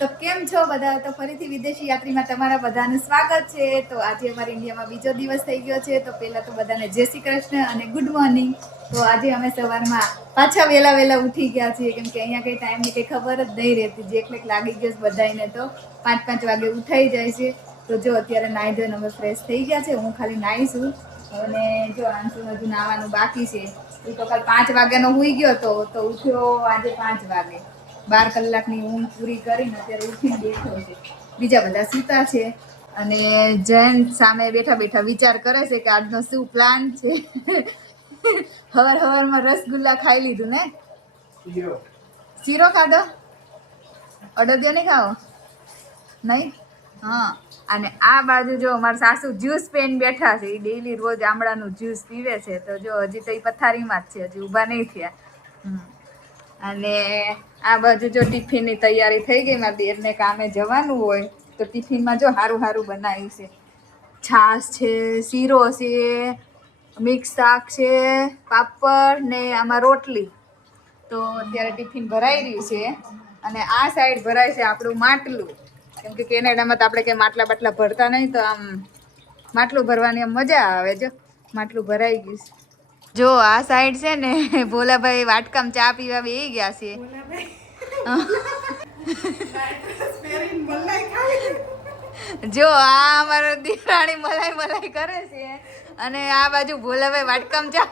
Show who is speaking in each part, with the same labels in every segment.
Speaker 1: તો કેમ છો બધા? તો ફરીથી વિદેશી યાત્રીમાં તમારા બધાનું સ્વાગત છે. તો આજે અમારે ઇન્ડિયામાં બીજો દિવસ થઈ ગયો છે. તો પહેલા તો બધાને જય શ્રી કૃષ્ણ અને ગુડ મોર્નિંગ. તો આજે અમે સવારમાં પાછા વહેલા વહેલા ઉઠી ગયા છીએ. કેમ કે અહીંયા કંઈ ટાઈમની કંઈ ખબર જ નહીં રહેતી. જે એક લાગી ગયો બધાને તો પાંચ પાંચ વાગે ઉઠાઈ જાય છે. તો જો અત્યારે નાહી ધોઈને અમે ફ્રેશ થઈ ગયા છે. હું ખાલી નાહી છું. અને જો આંસુ હજુ નાહવાનું બાકી છે. એ તો કાલ પાંચ વાગ્યાનો હુઈ ગયો તો તો ઉઠ્યો આજે પાંચ વાગે. બાર કલાકની ઊંઘ પૂરી કરીને અત્યારે ઉઠીને બેઠો છે. બીજા બધા સૂતા છે અને જૈન સામે બેઠા બેઠા વિચાર કરે છે કે આજનો શું પ્લાન છે? હવાર હવારમાં રસગુલ્લા ખાઈ લીધું ને? શીરો. ખાધો? અડદિયો નહીં ખાવો? નહીં? હા. અને આ બાજુ જો અમારા સાસુ જ્યુસ પેન બેઠા છે એ ડેઈલી રોજ આમળાનું જ્યુસ પીવે છે. તો જો હજી તો એ પથારીમાં જ છે હજી ઊભા નહીં થયા. અને આ બાજુ જો ટિફિનની તૈયારી થઈ ગઈ, મારા દેરને કામે જવાનું હોય, તો ટિફિનમાં જો સારું સારું બનાવ્યું છે. છાશ છે, શીરો છે, મિક્સ શાક છે, પાપડ ને આમાં રોટલી. તો અત્યારે ટિફિન ભરાઈ રહ્યું છે અને આ સાઈડ ભરાય છે આપણું માટલું. કેમ કે કેનેડામાં તો આપણે કંઈ માટલા બાટલા ભરતા નહીં, તો આમ માટલું ભરવાની આમ મજા આવે જો. માટલું ભરાઈ ગયું છે. જો આ સાઈડ છે ને ભોલાભાઈ વાટકામ ચા પીવા બે ગયા છે. જો આ અમારો દીરાણી મલાઈ મલાઈ કરે છે. અને આ બાજુ ભોલાભાઈ વાટકામ ચા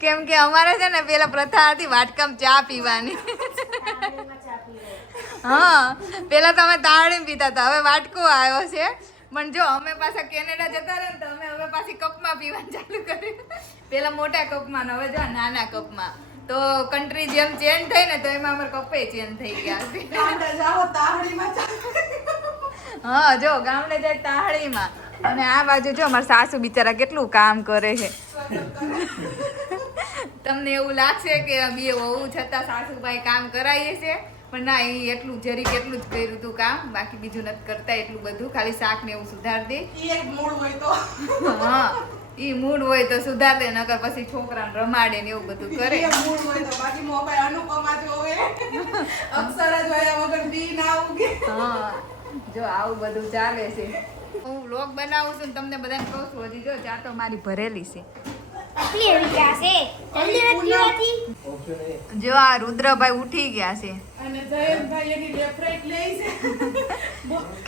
Speaker 1: કેમ કે અમારે છે ને પેલા પ્રથા હતી વાટકામ ચા પીવાની. હા પેલા તો અમે તાળી પીતા હતા. હવે વાટકો આવ્યો છે. પણ જો અમે પાછા કેનેડા જતા રહે તો અમે હવે પાછી કપમાં પીવાનું ચાલુ કર્યું. પેલા મોટા કપમાં ને હવે જો નાના કપમાં. તો કન્ટ્રી જેમ ચેન્જ થઈ ને તો એમાં અમારા કપે ચેન્જ થઈ ગયા હા જો ગામડે જાય તાહળીમાં અને આ બાજુ જો અમારા સાસુ બિચારા કેટલું કામ કરે છે. તમને એવું લાગશે કે બે વહુ છતાં સાસુભાઈ કામ કરાવીએ છે. પણ ના એ એટલું જરી કેટલું જ કર્યું હતું કામ. બાકી બીજું નથી કરતા એટલું બધું. ખાલી શાક ને એવું સુધાર દે. મૂળ હા એ મૂડ હોય તો સુધાર દે નકર પછી છોકરાને રમાડે ને એવું બધું કરે. હા જો આવું બધું ચાલે છે. હું વ્લોગ બનાવું છું ને તમને બધાને કહું છું હજી જો ચા તો મારી ભરેલી છે. જો આ રુદ્રભાઈ ઉઠી ગયા છે.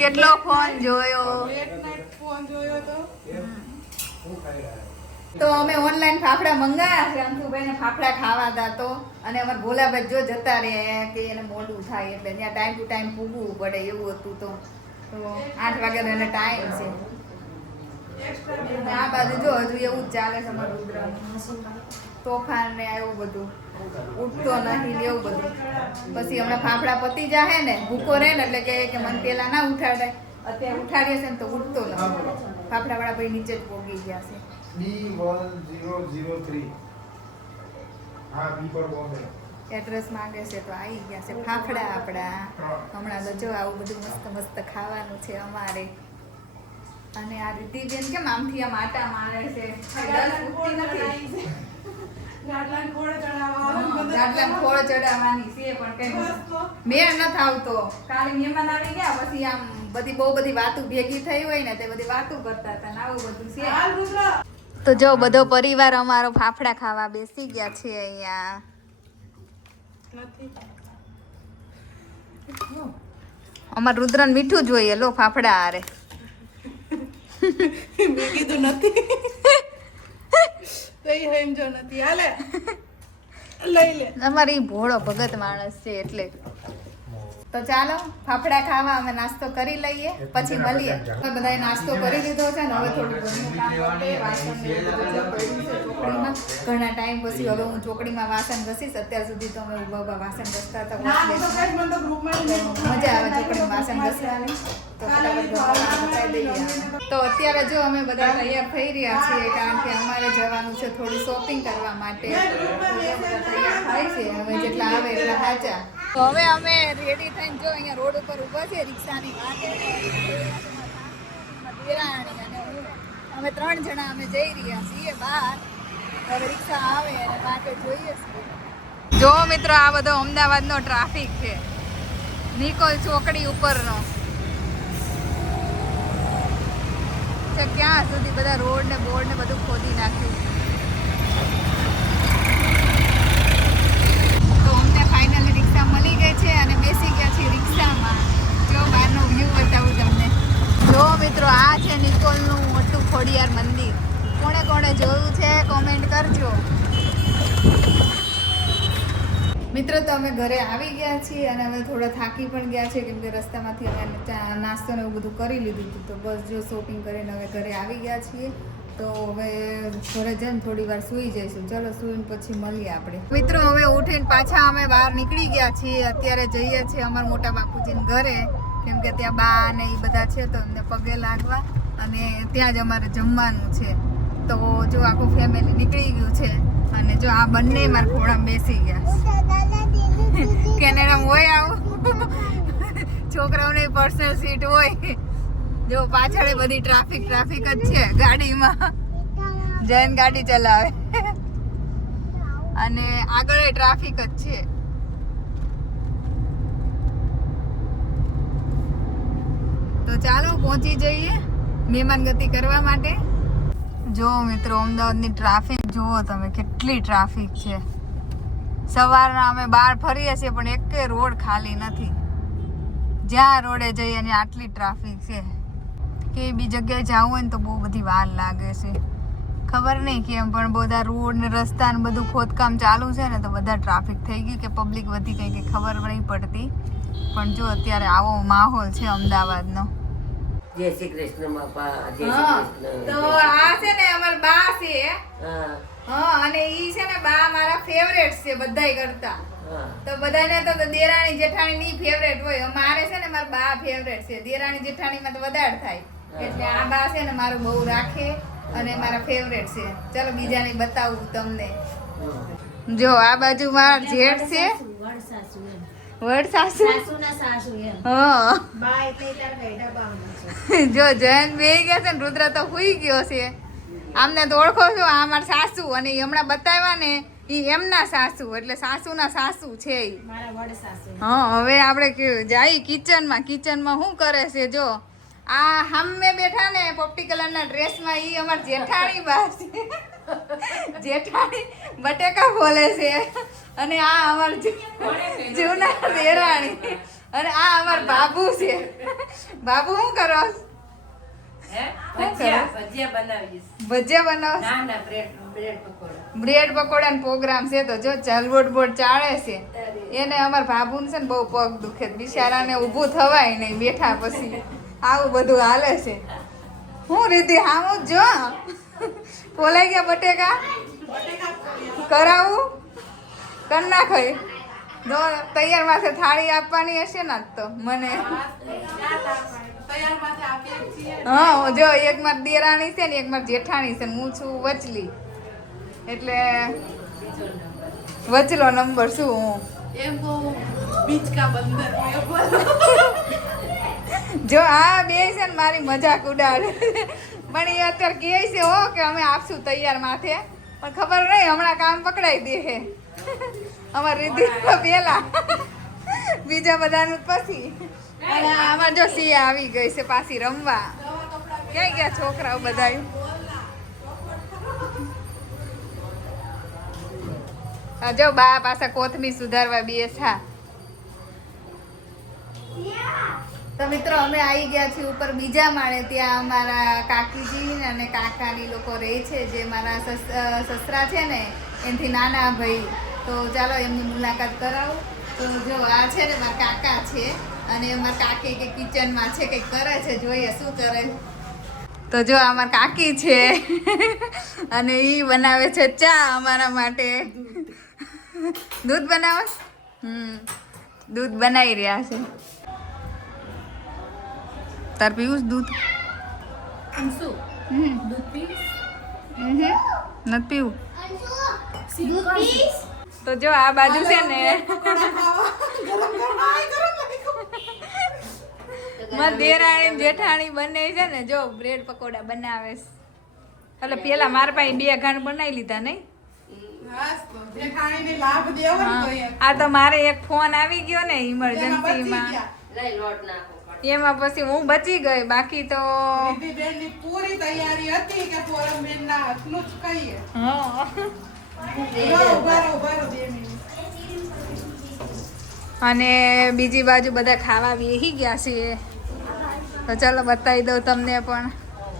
Speaker 1: કેટલો ફોન જોયો? તો. અમે ઓનલાઈન ફાફડા મંગાયા છે અંશુભાઈને ફાફડા ખાવા હતા તો. અને અમારે ભોલાભાઈ જો જતા રહે કે એને મોડું થાય એટલે ત્યાં ટાઈમ ટુ ટાઈમ પૂગવું પડે એવું હતું તો. આઠ વાગ્યાનો એને ટાઈમ છે. આ બાજુ જો હજુ એવું ચાલે છે અમારું રુદ્ર તોફાન ને એવું બધું. ઉઠતો નથી એવું બધું. પછી હમણાં ફાફડા પતી જાહે ને ભૂકો રહે ને એટલે કે મને પેલા ના ઉઠાડે અત્યારે ઉઠાડીએ છે ને તો ઉઠતો નથી ફાફડા વાળા ભાઈ નીચે જ પોગી ગયા છે.
Speaker 2: B1003 હા બી પર બોમ્બે.
Speaker 1: એડ્રેસ માંગે છે તો આવી ગયા છે ફાફડા આપણા હમણાં તો જો આવું બધું મસ્ત મસ્ત ખાવાનું છે અમારે. અને આ રીતિબેન કેમ આમથી આમ આટા મારે છે? દસ ઉઠતી નથી. ગાડલાને ખોળ ચડાવવાની છે પણ કઈ મેળ નથી આવતો. કાલે મહેમાન આવી ગયા પછી આમ બધી બહુ બધી વાતો ભેગી થઈ હોય ને તે બધી વાતો કરતા હતા ને આવું બધું છે. તો જો બધો પરિવાર અમારો ફાફડા ખાવા બેસી ગયા છે અહીંયા. અમાર રુદ્રન મીઠું જોઈએ. લો ફાફડા આરે
Speaker 3: મેં કીધું નથી. તઈ હેમ જો નથી. હાલે. લઈ લે.
Speaker 1: અમારી ભોળો ભગત માણસ છે એટલે. તો ચાલો ફાફડા ખાવા અમે નાસ્તો કરી લઈએ પછી મળીએ. તો બધાએ નાસ્તો કરી દીધો છે ને હવે થોડું ઘરનું કામ વાસણ ચોકડીમાં. ઘણા ટાઈમ પછી હવે હું ચોકડીમાં વાસણ ઘસીશ અત્યાર સુધી તો અમે ઊભા ઊભા વાસણ ઘસતા હતા મજા આવે ચોકડીમાં વાસણ ઘસવાની. તો ફટાફટ દઈએ. તો અત્યારે જો અમે બધા તૈયાર થઈ રહ્યા છીએ કારણ કે અમારે જવાનું છે થોડી શોપિંગ કરવા માટે. તૈયાર થાય છે હવે જેટલા આવે એટલા સાચા. તો હવે અમે રેડી થઈને જો અહીંયા રોડ ઉપર ઊભા છે રિક્ષાની દેરાણી અને હું. અમે ત્રણ જણા અમે જઈ રહ્યા છીએ બહાર. હવે રિક્ષા આવે અને વાટે જોઈએ છીએ. જો મિત્રો આ બધો અમદાવાદનો ટ્રાફિક છે. નિકોલ ચોકડી ઉપરનો. છે, ક્યાં સુધી બધા રોડ ને બોર્ડ ને બધું ખોદી નાખ્યું? તો અમને ફાઇનલી રિક્ષા મળી ગઈ છે અને બેસી ગયા રિક્ષામાં. જો બહારનો વ્યૂ બતાવું તમને. જો મિત્રો, આ છે નિકોલનું મોટું ખોડિયાર મંદિર. કોણે કોણે જોયું છે? કોમેન્ટ કરજો. મિત્રો, તો અમે ઘરે આવી ગયા છીએ અને અમે થોડા થાકી પણ ગયા છે કેમ કે રસ્તામાંથી અમે નાસ્તો ને એવું બધું કરી લીધું હતું. તો બસ જો શોપિંગ કરીને હવે ઘરે આવી ગયા છીએ. તો હવે ઘરે જઈને થોડી વાર સૂઈ જઈશું. ચલો, સૂઈને પછી મળીએ આપણે. મિત્રો, હવે ઉઠીને પાછા અમે બહાર નીકળી ગયા છીએ. અત્યારે જઈએ છીએ અમારા મોટા બાપુજીને ઘરે, કેમ કે ત્યાં બા ને એ બધા છે, તો એમને પગે લાગવા અને ત્યાં જ અમારે જમવાનું છે. તો જો આખું ફેમિલી નીકળી ગયું છે. અને જો આ બંને મારા ખોળામાં બેસી ગયા કેનેડામાં હોય આવું? છોકરાઓની પર્સનલ સીટ હોય. જો પાછળ બધી ટ્રાફિક ટ્રાફિક જ છે ગાડીમાં. જૈન ગાડી ચલાવે. અને આગળ ટ્રાફિક જ છે. તો ચાલો પહોંચી જઈએ. મહેમાનગતિ કરવા માટે. જો મિત્રો, અમદાવાદની ટ્રાફિક, જુઓ તમે કેટલી ટ્રાફિક છે. સવારના અમે બહાર ફરીએ છીએ, પણ એકે રોડ ખાલી નથી. જ્યાં રોડે જઈએ ને આટલી ટ્રાફિક છે. કે બી જગ્યાએ જવું હોય ને તો બહુ બધી વાર લાગે છે. ખબર નહીં કેમ, પણ બધા રોડ ને રસ્તા ને બધું ખોદકામ ચાલુ છે ને તો બધા ટ્રાફિક થઈ ગયું કે પબ્લિક વધી ગઈ કે ખબર નહીં પડતી. પણ જો અત્યારે આવો માહોલ છે અમદાવાદનો.
Speaker 4: જય શ્રી કૃષ્ણ બાપા જય શ્રી કૃષ્ણ.
Speaker 1: તો આ છે ને અમાર બા છે.
Speaker 4: હા.
Speaker 1: હા અને ઈ છે ને બા મારા ફેવરેટ છે બધાય કરતા. તો બધાને તો દેરાણી જેઠાણી ની ફેવરેટ હોય. મારે છે ને મારા બા ફેવરેટ છે. દેરાણી જેઠાણી માં તો વધારે થાય. એટલે આ બા છે ને મારું બહુ રાખે અને મારા ફેવરેટ છે. ચલો બીજાને બતાવું તમને. જો આ બાજુ મારા જેઠ છે. વડ સાસુ? જો જયંત બે ગયા છે ને રુદ્ર તો હુઈ ગયો છે. આમને તો ઓળખો છો આ મારા સાસુ અને એ હમણાં બતાવ્યા ને એ એમના સાસુ એટલે સાસુના સાસુ છે ઈ. હા હવે આપણે જાય કિચનમાં કિચનમાં શું કરે છે જો. આ હામે બેઠા ને પોપટી કલરના ડ્રેસમાં એ અમારા જેઠાણી બા છે. જેઠાણી બટેકા ફોલે છે. અને આ અમાર જૂના દેરાણી અને આ અમાર બાબુ છે. બાબુ શું કરો?
Speaker 4: બ્રેડ પકોડા.
Speaker 1: પ્રોગ્રામ છે તો જો ચાલવોટ બોટ ચાળે છે. એને અમાર બાબુને છે ને બહુ પગ દુખે. બિચારાને ઊભું થવાય નહીં બેઠા પછી. આવું બધું હાલે છે. હું રીતિ હામું જો. ફોલાઈ ગયા બટેકા? કરાવું? કર નાખે જો તૈયાર માથે થાળી આપવાની હશે ને જ તો મને. હા જો એક માર દેરાણી છે ને એક માર જેઠાણી છે હું છું વચલી. એટલે વચલો નંબર શું હું?
Speaker 3: એમ તો બીચ કા બંદર
Speaker 1: જો આ બે છે ને મારી મજાક ઉડાડે. પણ એ અત્યારે કહે છે, હો, કે અમે આપશું તૈયાર માથે. પણ ખબર નહીં, હમણાં કામ પકડાઈ દે છે. અમાર રીતિ પેલા બીજા બધાનું પછી. અને આમાં જો સિંહ આવી ગઈ છે પાછી રમવા. ક્યાં ગયા છોકરાઓ બધા જો બા પાછા કોથમીર સુધારવા બેઠા. તો મિત્રો અમે આવી ગયા છીએ ઉપર બીજા માળે. ત્યાં અમારા કાકીજી અને કાકાની લોકો રહે છે જે મારા સસરા છે ને એનાથી નાના ભાઈ. તો ચાલો એમની મુલાકાત કરાવું. તો જો આ છે ને મારા કાકા છે અને એમાં કાકી કે કિચનમાં છે કંઈક કરે છે જોઈએ શું કરે. તો જો અમારા કાકી છે અને એ બનાવે છે ચા અમારા માટે. દૂધ બનાવે? હમ દૂધ બનાવી રહ્યા છે. તાર પીવું દૂધ? નથી પીવું? તો જો આ બાજુ છે ને. દેરાણી જેઠાણી બંને છે ને જો બ્રેડ પકોડા બનાવે એટલે પેલા મારા પાસે બે ઘાણ બનાવી લીધા નહીં? આ તો મારે એક ફોન આવી ગયો ને ઇમરજન્સીમાં
Speaker 4: લઈ લોટ નાખો.
Speaker 1: એમાં પછી હું બચી ગઈ. બાકી તો
Speaker 3: રિદ્ધિબેનની પૂરી તૈયારી હતી કે પોરમબેનના હાથનું જ કહીએ.
Speaker 1: હા.
Speaker 3: ઊભા રહો, ઊભા રહો, ઊભા રહો બે મિનિટ.
Speaker 1: અને બીજી બાજુ બધા ખાવા વેહી ગયા છે તો ચલો બતાવી દઉં તમને પણ.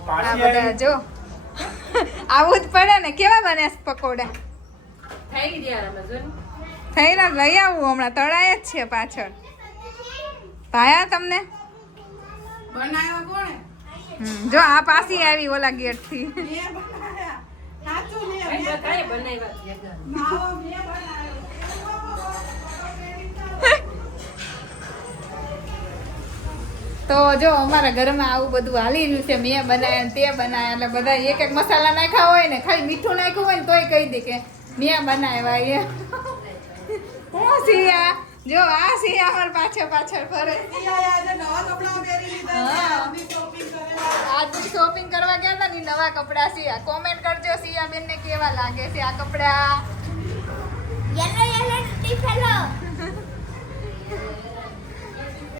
Speaker 1: આ બધા જો. આવું જ પડે ને. કેવા બને પકોડા?
Speaker 4: થઈ ગયા જો
Speaker 1: થઈને લઈ આવું. હમણાં તળાય જ છે પાછળ. ભાયા તમને?
Speaker 3: બનાવ્યા કોણે?
Speaker 1: જો આ પાસી આવી ઓલા
Speaker 3: ગેટથી
Speaker 1: તો જો અમારા ઘરમાં આવું બધું હાલી રહ્યું છે. મેં બનાવ્યા ને તે બનાવ્યા. એટલે બધા એક એક મસાલા નાખ્યા હોય ને ખાલી મીઠું નાખ્યું હોય ને તોય કહી દે કે મેં બનાવ્યા એ. હું સિયા જો આ સિયા અમાર પાછળ પાછળ ફરે.
Speaker 3: આજની
Speaker 1: શોપિંગ કરવા ગયા હતા ને નવા કપડા સિયા કોમેન્ટ કરજો સિયા બેન ને કેવા લાગે છે આ કપડા.
Speaker 5: યલો